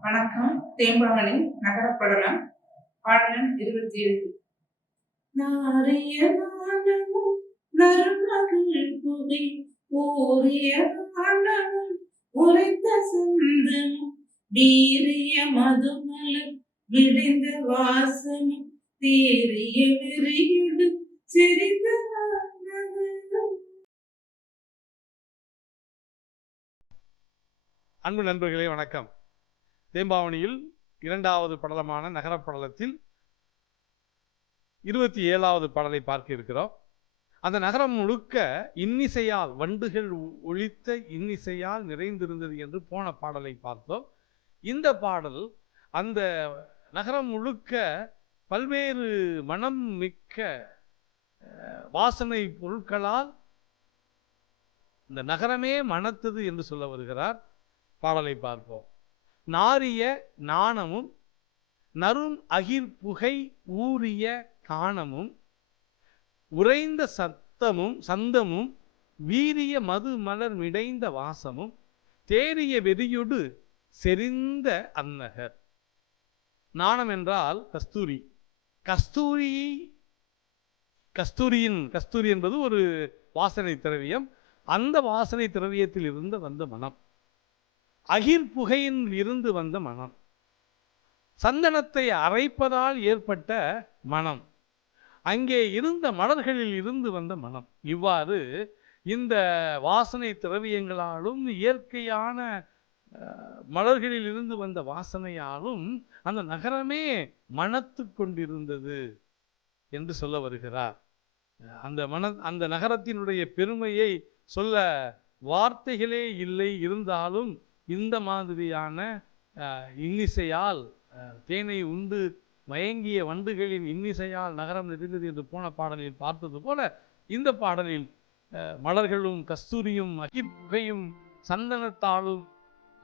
வணக்கம். தேம்பாவனின் நகரப்படலம் பாடலன் இருபத்தி ஏழு நாரிய நாணமும் நறுமகள் புகை ஊரிய நாணமும் உரைத்த சந்தமும் வீரிய மதுமலர் விடைந்த வாசமும் தேறிய வெறியுடு செறிந்த அன்பு நண்பர்களே வணக்கம். தேம்பாவணியில் இரண்டாவது படலமான நகரப் படலத்தில் இருபத்தி ஏழாவது பாடலை பார்க்க இருக்கிறோம். அந்த நகரம் முழுக்க இன்னிசையால் வண்டுகள் ஒழித்த இன்னிசையால் நிறைந்திருந்தது என்று போன பாடலை பார்த்தோம். இந்த பாடல் அந்த நகரம் முழுக்க பல்வேறு மனம் மிக்க வாசனை பொருட்களால் இந்த நகரமே மணத்தது என்று சொல்ல வருகிறார். பாடலை பார்ப்போம். நாரிய நாணமும் நறும் அகிர் புகை ஊறிய காணமும் உறைந்த சத்தமும் சந்தமும் வீரிய மது மலர் மிடைந்த வாசமும் தேறிய வெறியொடு செறிந்த அன்னகர். நாணம் என்றால் கஸ்தூரி. கஸ்தூரி கஸ்தூரியின் கஸ்தூரி என்பது ஒரு வாசனை திரவியம். அந்த வாசனை திரவியத்தில் இருந்து வந்த மனம். அகிர் புகையின் இருந்து வந்த மனம். சந்தனத்தை அரைப்பதால் ஏற்பட்ட மனம். அங்கே இருந்த மலர்களில் இருந்து வந்த மனம். இவ்வாறு இந்த வாசனை திரவியங்களாலும் இயற்கையான மலர்களில் இருந்து வந்த வாசனையாலும் அந்த நகரமே மணத்து கொண்டிருந்தது என்று சொல்ல வருகிறார். அந்த மன அந்த நகரத்தினுடைய பெருமையை சொல்ல வார்த்தைகளே இல்லை. இருந்தாலும் இந்த மாதிரியான இன்னிசையால் தேனை உண்டு மயங்கிய வண்டுகளின் இன்னிசையால் நகரம் நிறைந்தது என்று போன பாடலில் பார்த்தது போல இந்த பாடலில் அஹ், மலர்களும் கஸ்தூரியும் அகிப்பையும் சந்தனத்தாலும்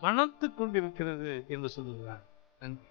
மணத்து கொண்டிருக்கிறது என்று சொல்லுகிறார். நன்றி.